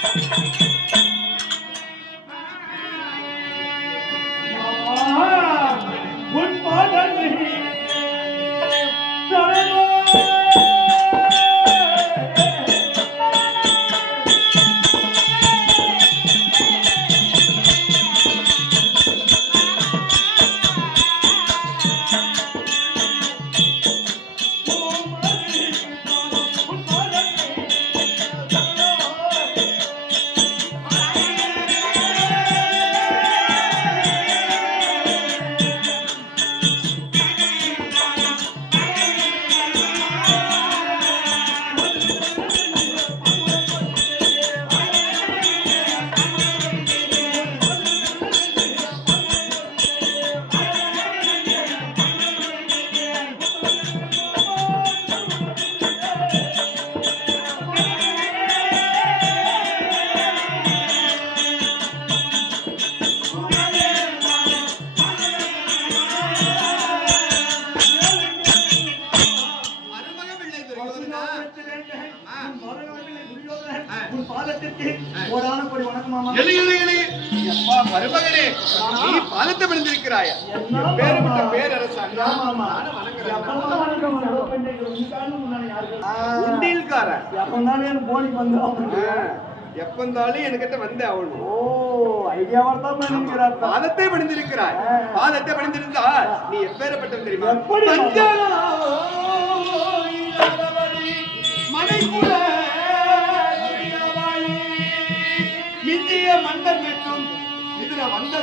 フフフ。கொடி அப்பா மருமகனே நீ பாலத்தை விழுந்திருக்கிறாயா என்ன பேருமிட்ட மாமா? பேரரசன் ஆமாமா. நானும் வணங்குறேன். எப்பதான் வணக்கம் வணக்கம் பண்ணிட்டு உனக்கான முன்னாடி யாருக்கு? உண்டியல்காரன். எப்பந்தாலும் எனக்கு போனிக்கு வந்து அவனுக்கு. ஆ, எப்பந்தாலும் என்கிட்ட வந்து அவள் ஓ ஐடியாவா தான் பண்ணிக்கிறார் பாதத்தை விழுந்திருக்கிறாய் ஆ. பாதத்தை விழுந்திருந்தா நீ எப்பேறப்பட்டவன் தெரியுமா மன்னர் பெற்றும் இதுல வந்த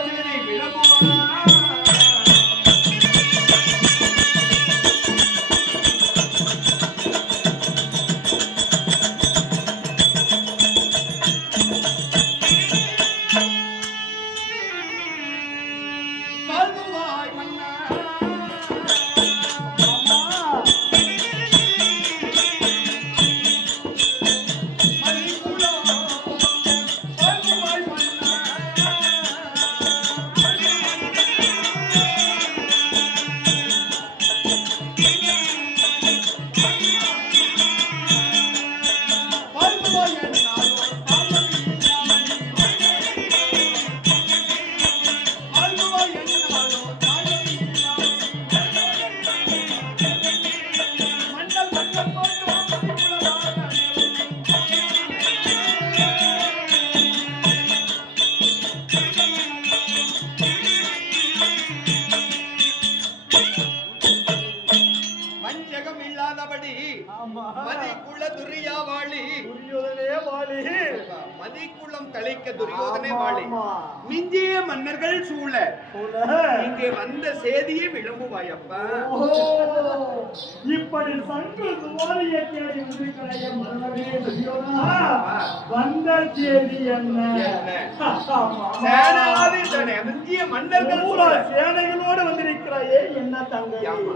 மதிக்குள்ளம் தழைக்க துரியோதனை வாழி. மிஞ்சிய மன்னர்கள் சூழ. இங்கே வந்த செய்தியை விளம்புவாயப்பா ஓ, இப்படி சங்கு துவாரிய தேடி துரியோதனா, வந்த செய்தி என்ன. சேனாதி சேனை மிஞ்சிய மன்னர்கள் சேனைகளோடு வந்திருக்கிறாயே என்ன தங்கை ஆமா.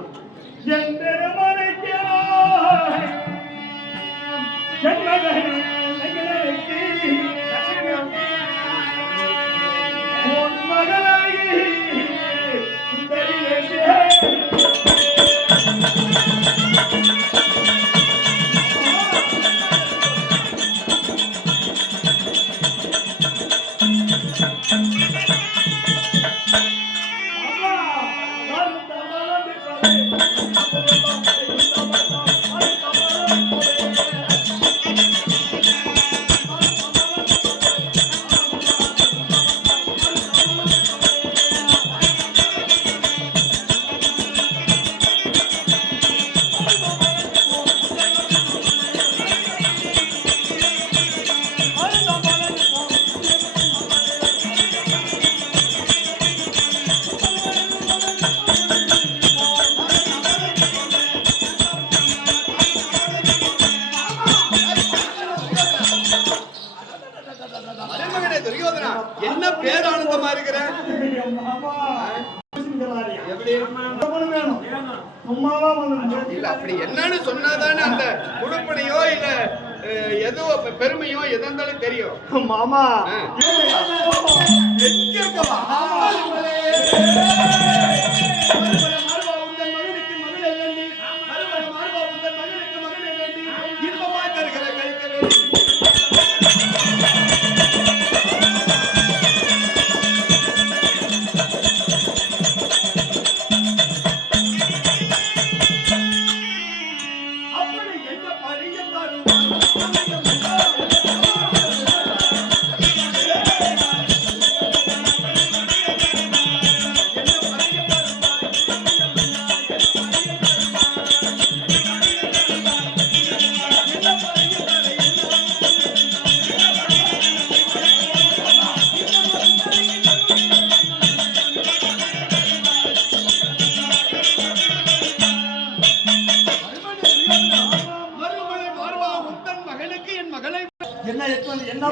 அப்படி என்னன்னு சொன்னாதானே அந்த குடுப்பனையோ இல்ல அஹ், எதோ பெருமையோ எதா இருந்தாலும் தெரியும். மாமா. ஆ.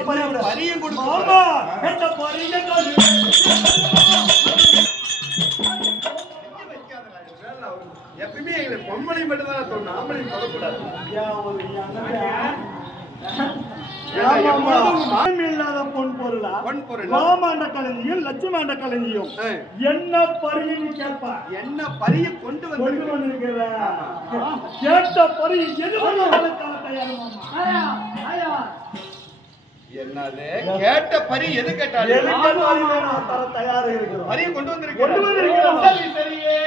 ஆமா எந்த பரிங்க காலு எப்பயுமே எங்களை பொம்பளை மட்டும் தான் சொல்லணும் ஆம்பளை சொல்லக்கூடாது இல்லாத பொன் பொருளா? பொன் பொருள். மாமாண்ட கலைஞியும் லட்சுமாண்ட கலைஞியும். என்ன பரின்னு கேட்பா என்ன பரிய கொண்டு கொண்டு வந்து வந்திருக்கிற கேட்ட பரி எது வேணாலும் தர தயார் மாமா. என்னது கேட்ட பரி எது எது கேட்டாலும் தர தயார் இருக்கிறோம் பரிய கொண்டு வந்திருக்கிறோம் கொண்டு. சரி சரியே